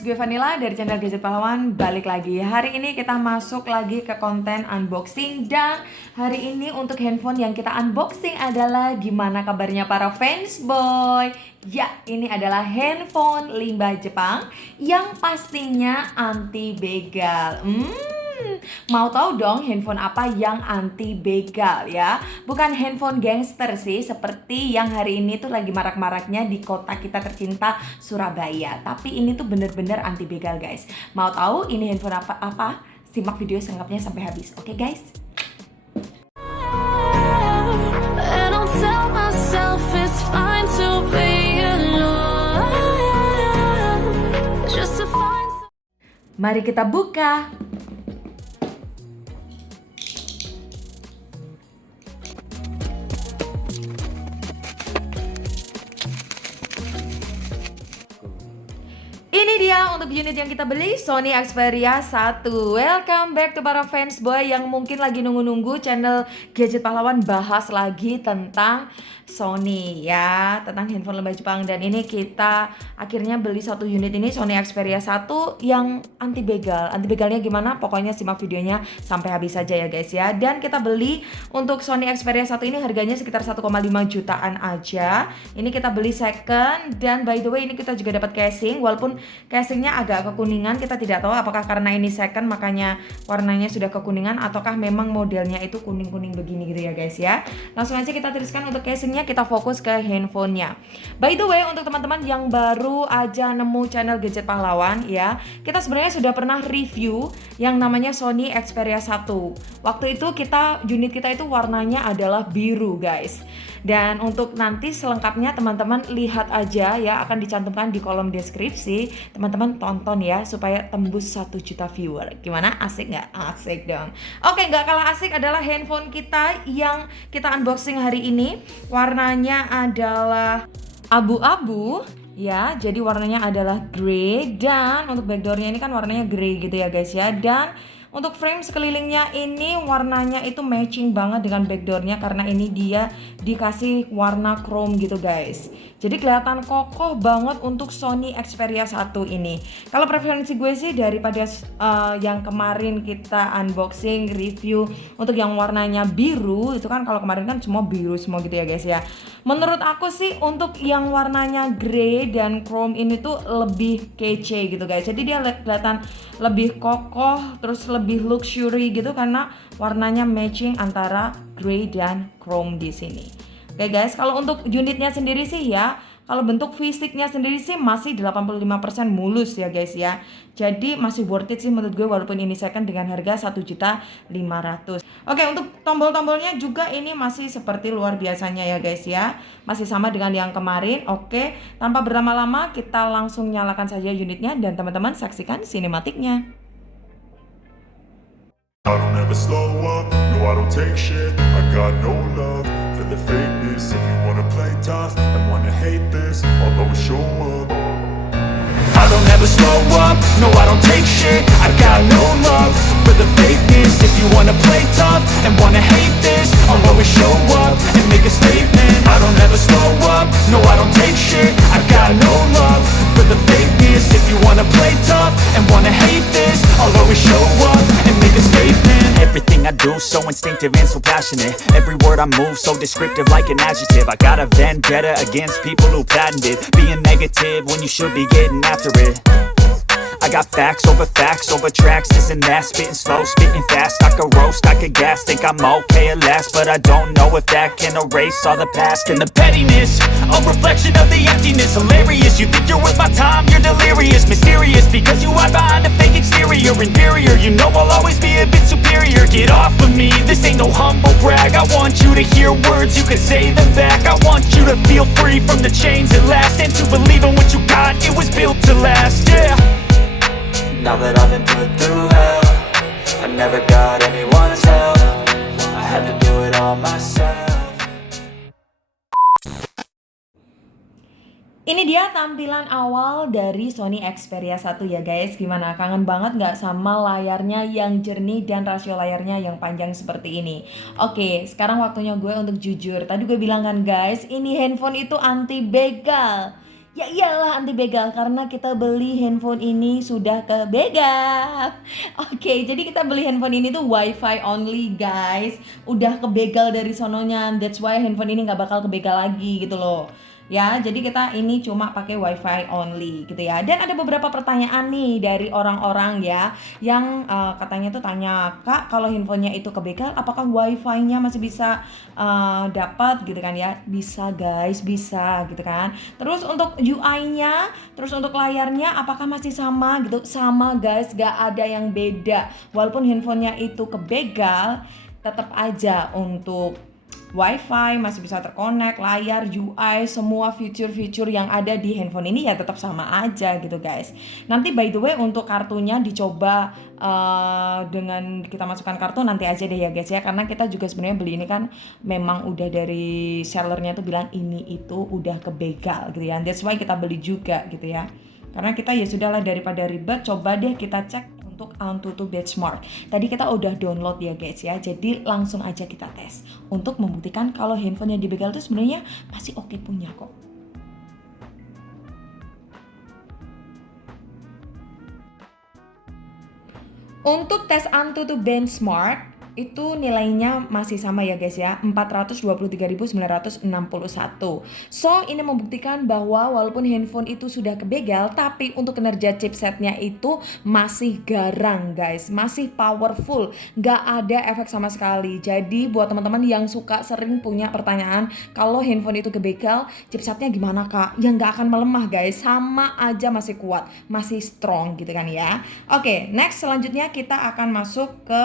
loves, gue Vanilla dari channel Gadget Pahlawan. Balik lagi, hari ini kita masuk lagi ke konten unboxing. Dan hari ini untuk handphone yang kita unboxing adalah gimana kabarnya para fans boy. Ya, ini adalah handphone limbah Jepang yang pastinya anti begal. Mau tahu dong handphone apa yang anti begal ya? Bukan handphone gangster sih, seperti yang hari ini tuh lagi marak-maraknya di kota kita tercinta Surabaya. Tapi ini tuh bener-bener anti begal guys. Mau tahu ini handphone apa? Simak video selengkapnya sampai habis. Oke guys? Mari kita buka. Ini dia untuk unit yang kita beli, Sony Xperia 1. Welcome back to para fans boy yang mungkin lagi nunggu-nunggu channel Gadget Pahlawan bahas lagi tentang Sony ya, tentang handphone limbah Jepang. Dan ini kita akhirnya beli satu unit ini, Sony Xperia 1 yang anti begal. Anti begalnya gimana? Pokoknya simak videonya sampai habis saja ya guys ya. Dan kita beli untuk Sony Xperia 1 ini harganya sekitar 1,5 jutaan aja. Ini kita beli second, dan by the way ini kita juga dapat casing. Walaupun casingnya agak kekuningan, kita tidak tahu apakah karena ini second makanya warnanya sudah kekuningan ataukah memang modelnya itu kuning-kuning begini gitu ya guys ya. Langsung aja kita teruskan untuk casingnya, kita fokus ke handphonenya. By the way, untuk teman-teman yang baru aja nemu channel Gadget Pahlawan ya, kita sebenarnya sudah pernah review yang namanya Sony Xperia 1. Waktu itu unit kita itu warnanya adalah biru guys. Dan untuk nanti selengkapnya teman-teman lihat aja ya, akan dicantumkan di kolom deskripsi. Teman-teman tonton ya supaya tembus 1 juta viewer. Gimana? Asik nggak? Asik dong. Oke, nggak kalah asik adalah handphone kita yang kita unboxing hari ini. Warnanya adalah abu-abu ya, jadi warnanya adalah grey. Dan untuk backdoornya ini kan warnanya grey gitu ya guys ya. Dan untuk frame sekelilingnya ini warnanya itu matching banget dengan backdoornya, karena ini dia dikasih warna chrome gitu guys. Jadi kelihatan kokoh banget untuk Sony Xperia 1 ini. Kalau preferensi gue sih daripada yang kemarin kita unboxing review untuk yang warnanya biru, itu kan kalau kemarin kan semua biru semua gitu ya guys ya. Menurut aku sih untuk yang warnanya grey dan chrome ini tuh lebih kece gitu guys. Jadi dia kelihatan lebih kokoh, terus lebih luxury gitu karena warnanya matching antara grey dan chrome di sini. Oke guys, kalau untuk unitnya sendiri sih ya, kalau bentuk fisiknya sendiri sih masih 85% mulus ya guys ya. Jadi masih worth it sih menurut gue walaupun ini second dengan harga 1.500.000. Oke, untuk tombol-tombolnya juga ini masih seperti luar biasanya ya guys ya. Masih sama dengan yang kemarin. Oke, tanpa berlama-lama kita langsung nyalakan saja unitnya dan teman-teman saksikan sinematiknya. I don't ever slow up, no I don't take shit. I got no love for the fakeness. If you wanna play tough and wanna hate this, I'll always show up. I don't ever slow up, no I don't take shit. I got no love for the fakeness. If you wanna play tough and wanna hate this, I'll always show up and make a statement. I don't ever slow up, no I don't take shit. I got no love for the fakeness. If you wanna play tough and wanna hate this, I'll always show up and make a statement. Everything I do so instinctive and so passionate. Every word I move so descriptive like an adjective. I got a vendetta against people who patented being negative when you should be getting after it. I got facts over tracks, this and that. Spitting slow, spitting fast. I could roast, I could gas. Think I'm okay at last, but I don't know if that can erase all the past. And the pettiness, a reflection of the emptiness. Hilarious, you think you're worth my time, you're delirious. Mysterious, because you hide behind a fake exterior. Inferior, you know I'll always be a bit superior. Get off of me, this ain't no humble brag. I want you to hear words, you can say them back. I want you to feel free from the chains at last, and to believe in what you got, it was built to last, yeah. Now that I've been put through hell, I never got anyone's help. I had to do it all myself. Ini dia tampilan awal dari Sony Xperia 1 ya guys. Gimana? Kangen banget nggak sama layarnya yang jernih dan rasio layarnya yang panjang seperti ini? Oke, sekarang waktunya gue untuk jujur. Tadi gue bilang kan guys, ini handphone itu anti begal. Ya iyalah anti begal karena kita beli handphone ini sudah kebegal. Oke, jadi kita beli handphone ini tuh wifi only guys. Udah kebegal dari sononya. That's why handphone ini nggak bakal kebegal lagi gitu loh. Ya, jadi kita ini cuma pakai wifi only gitu ya. Dan ada beberapa pertanyaan nih dari orang-orang ya yang katanya tuh tanya, "Kak, kalau handphonenya itu kebegal, apakah wifi-nya masih bisa dapat gitu kan ya?" Bisa guys, bisa gitu kan. Terus untuk UI-nya, terus untuk layarnya apakah masih sama gitu? Sama guys, gak ada yang beda. Walaupun handphonenya itu kebegal, tetap aja untuk WiFi masih bisa terkonek, layar, UI, semua fitur-fitur yang ada di handphone ini ya tetap sama aja gitu guys. Nanti by the way untuk kartunya dicoba dengan kita masukkan kartu nanti aja deh ya guys ya, karena kita juga sebenarnya beli ini kan memang udah dari sellernya tuh bilang ini itu udah kebegal gitu ya. That's why kita beli juga gitu ya. Karena kita ya sudahlah daripada ribet, coba deh kita cek untuk AnTuTu Benchmark. Tadi kita udah download ya guys ya, jadi langsung aja kita tes untuk membuktikan kalau handphone yang dibegal itu sebenarnya masih oke punya kok. Untuk tes AnTuTu Benchmark itu nilainya masih sama ya guys ya, 423.961. So ini membuktikan bahwa walaupun handphone itu sudah kebegal, tapi untuk kinerja chipsetnya itu masih garang guys, masih powerful, gak ada efek sama sekali. Jadi buat teman-teman yang suka sering punya pertanyaan kalau handphone itu kebegal, chipsetnya gimana kak? Ya gak akan melemah guys, sama aja masih kuat, masih strong gitu kan ya. Oke, next selanjutnya kita akan masuk ke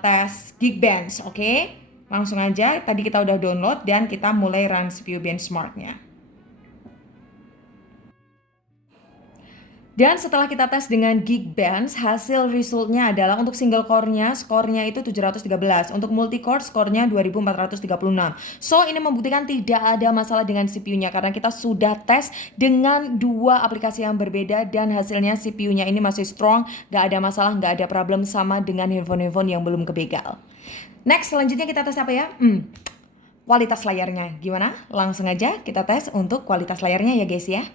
tes Geekbench, oke? Langsung aja, tadi kita udah download dan kita mulai run CPU benchmarknya. Dan setelah kita tes dengan Geekbench, hasil resultnya adalah untuk single core-nya, skornya itu 713. Untuk multi-core, skornya 2436. So, ini membuktikan tidak ada masalah dengan CPU-nya karena kita sudah tes dengan dua aplikasi yang berbeda dan hasilnya CPU-nya ini masih strong, gak ada masalah, gak ada problem sama dengan handphone-handphone yang belum kebegal. Next, selanjutnya kita tes apa ya? Kualitas layarnya. Gimana? Langsung aja kita tes untuk kualitas layarnya ya guys ya.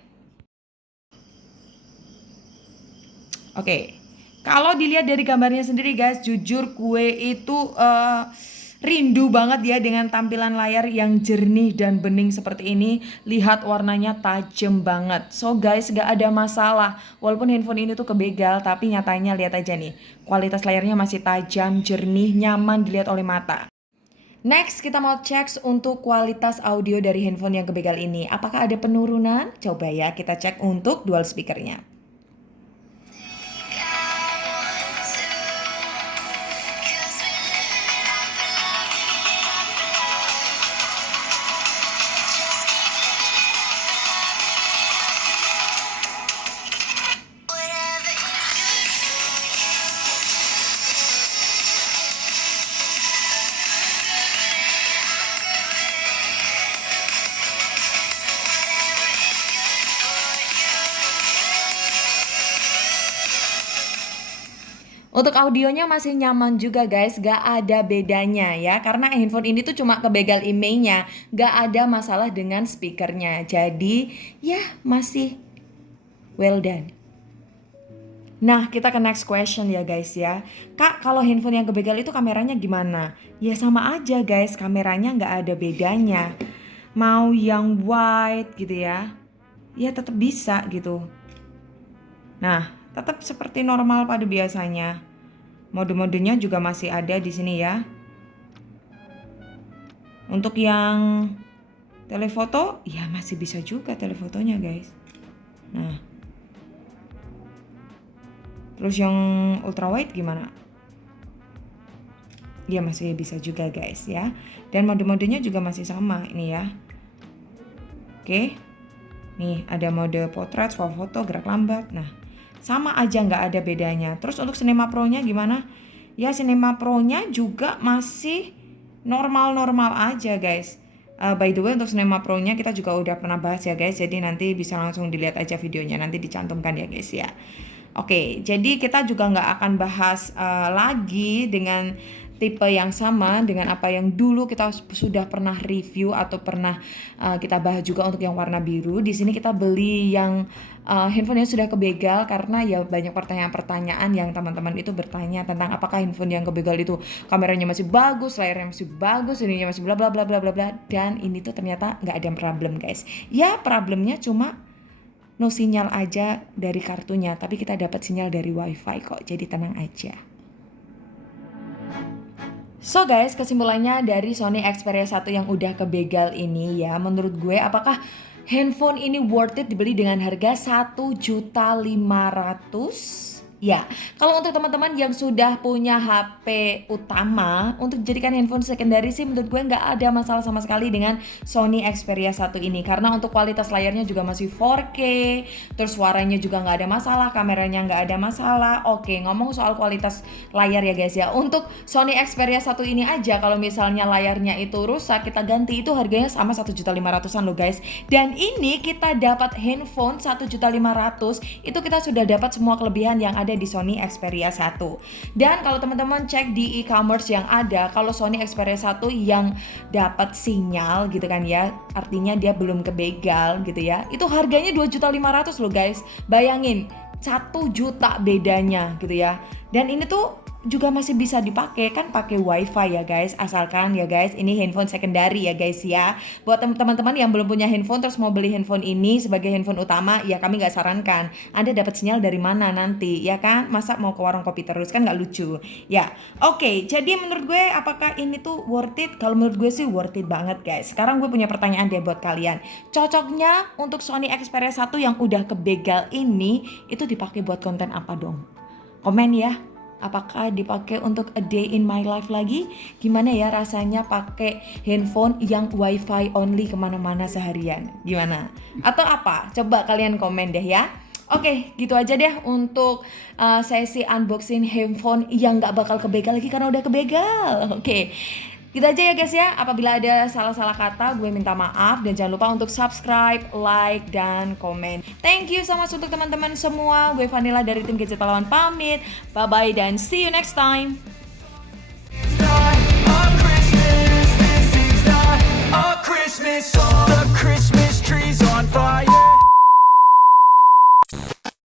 Oke, kalau dilihat dari gambarnya sendiri guys, jujur gue itu rindu banget ya dengan tampilan layar yang jernih dan bening seperti ini. Lihat warnanya tajam banget. So guys, gak ada masalah. Walaupun handphone ini tuh kebegal, tapi nyatanya lihat aja nih, kualitas layarnya masih tajam, jernih, nyaman dilihat oleh mata. Next, kita mau cek untuk kualitas audio dari handphone yang kebegal ini. Apakah ada penurunan? Coba ya kita cek untuk dual speakernya. Untuk audionya masih nyaman juga guys, gak ada bedanya ya. Karena handphone ini tuh cuma kebegal IMEI-nya, gak ada masalah dengan speakernya. Jadi ya masih well done. Nah kita ke next question ya guys ya. Kak, kalau handphone yang kebegal itu kameranya gimana? Ya sama aja guys, kameranya gak ada bedanya. Mau yang wide gitu ya, ya tetap bisa gitu. Nah tetap seperti normal pada biasanya. Mode-modenya juga masih ada di sini ya. Untuk yang telefoto, ya masih bisa juga telefotonya guys. Nah, terus yang ultrawide gimana? Ya masih bisa juga guys ya. Dan mode-modenya juga masih sama ini ya. Oke. Nih ada mode potret, swafoto, gerak lambat. Nah sama aja nggak ada bedanya. Terus untuk Cinema Pro-nya gimana? Ya Cinema Pro-nya juga masih normal-normal aja guys. By the way untuk Cinema Pro-nya kita juga udah pernah bahas ya guys. Jadi nanti bisa langsung dilihat aja videonya. Nanti dicantumkan ya guys ya. Oke, jadi kita juga nggak akan bahas lagi dengan tipe yang sama dengan apa yang dulu kita sudah pernah review atau pernah kita bahas juga untuk yang warna biru. Di sini kita beli yang handphone yang sudah kebegal karena ya banyak pertanyaan-pertanyaan yang teman-teman itu bertanya tentang apakah handphone yang kebegal itu kameranya masih bagus, layarnya masih bagus, ininya masih bla bla bla bla bla bla, dan ini tuh ternyata nggak ada problem guys. Ya problemnya cuma no sinyal aja dari kartunya, tapi kita dapat sinyal dari wifi kok, jadi tenang aja. So guys, kesimpulannya dari Sony Xperia 1 yang udah kebegal ini ya, menurut gue apakah handphone ini worth it dibeli dengan harga 1.500.000? Ya, kalau untuk teman-teman yang sudah punya HP utama untuk dijadikan handphone secondary sih menurut gue nggak ada masalah sama sekali dengan Sony Xperia 1 ini, karena untuk kualitas layarnya juga masih 4K, terus suaranya juga nggak ada masalah, kameranya nggak ada masalah. Oke, ngomong soal kualitas layar ya guys ya, untuk Sony Xperia 1 ini aja kalau misalnya layarnya itu rusak kita ganti itu harganya sama 1.500.000-an loh guys. Dan ini kita dapat handphone 1.500.000 itu kita sudah dapat semua kelebihan yang ada di Sony Xperia 1. Dan kalau teman-teman cek di e-commerce yang ada, kalau Sony Xperia 1 yang dapat sinyal gitu kan ya, artinya dia belum kebegal gitu ya, itu harganya 2.500.000 loh guys. Bayangin 1 juta bedanya gitu ya. Dan ini tuh juga masih bisa dipakai kan, pakai wifi ya guys, asalkan ya guys ini handphone secondary ya guys ya. Buat teman-teman yang belum punya handphone terus mau beli handphone ini sebagai handphone utama, ya kami nggak sarankan. Anda dapat sinyal dari mana nanti ya kan, masa mau ke warung kopi terus kan nggak lucu ya. Oke, jadi menurut gue apakah ini tuh worth it? Kalau menurut gue sih worth it banget guys. Sekarang gue punya pertanyaan deh buat kalian, cocoknya untuk Sony Xperia 1 yang udah kebegal ini itu dipakai buat konten apa dong? Komen ya. Apakah dipakai untuk a day in my life lagi? Gimana ya rasanya pakai handphone yang wifi only kemana-mana seharian? Gimana? Atau apa? Coba kalian komen deh ya. Oke, gitu aja deh untuk sesi unboxing handphone yang gak bakal kebegal lagi karena udah kebegal. Oke, gitu aja ya guys ya. Apabila ada salah-salah kata gue minta maaf, dan jangan lupa untuk subscribe, like, dan komen. Thank you so much untuk teman-teman semua. Gue Vanilla dari tim Gadget Pahlawan pamit. Bye bye dan see you next time.